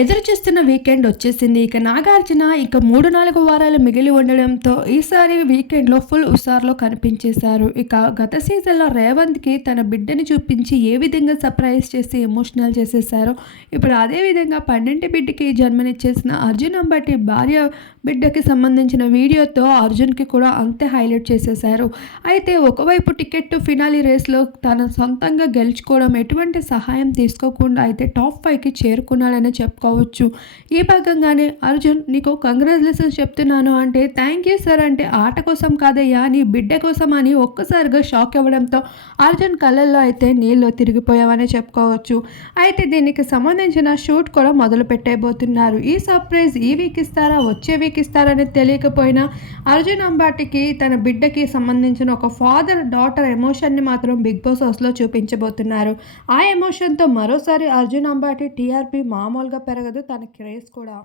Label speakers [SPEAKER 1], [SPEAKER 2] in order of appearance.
[SPEAKER 1] ఎదురు చూస్తున్న వీకెండ్ వచ్చేసింది. ఇక నాగార్జున ఇక మూడు నాలుగు వారాలు మిగిలి ఉండడంతో ఈసారి వీకెండ్లో ఫుల్ ఉసార్లో కనిపించేశారు. ఇక గత సీజన్లో రేవంత్కి తన బిడ్డని చూపించి ఏ విధంగా సర్ప్రైజ్ చేసి ఎమోషనల్ చేసేసారో ఇప్పుడు అదేవిధంగా పన్నెండు బిడ్డకి జన్మనిచ్చేసిన అర్జున్ అంబటి భార్య బిడ్డకి సంబంధించిన వీడియోతో అర్జున్కి కూడా అంతే హైలైట్ చేసేశారు. అయితే ఒకవైపు టికెట్ ఫినాలి రేస్లో తన సొంతంగా గెలుచుకోవడం ఎటువంటి సహాయం తీసుకోకుండా అయితే టాప్ ఫైవ్కి చేరుకున్నాడని చెప్పుకోవచ్చు ఈ భాగంగానే అర్జున్ నీకు కంగ్రాచులేషన్స్ చెప్తున్నాను అంటే థ్యాంక్ యూ సార్ అంటే ఆట కోసం కాదయ్యా నీ బిడ్డ కోసం అని ఒక్కసారిగా షాక్ అవ్వడంతో అర్జున్ కళ్ళల్లో అయితే నీళ్ళు తిరిగిపోయావనే చెప్పుకోవచ్చు. అయితే దీనికి సంబంధించిన షూట్ కూడా మొదలు పెట్టేయబోతున్నారు ఈ సర్ప్రైజ్ ఈ వీక్ ఇస్తారా వచ్చే వీక్ ఇస్తారని తెలియకపోయినా అర్జున్ అంబాటికి తన బిడ్డకి సంబంధించిన ఒక ఫాదర్ డాటర్ ఎమోషన్ని మాత్రం బిగ్ బాస్ హౌస్లో చూపించబోతున్నారు. ఆ ఎమోషన్తో మరోసారి అర్జున్ అంబాటి టీఆర్పీ మామూలుగా జరగదు తన క్రేజ్ కూడా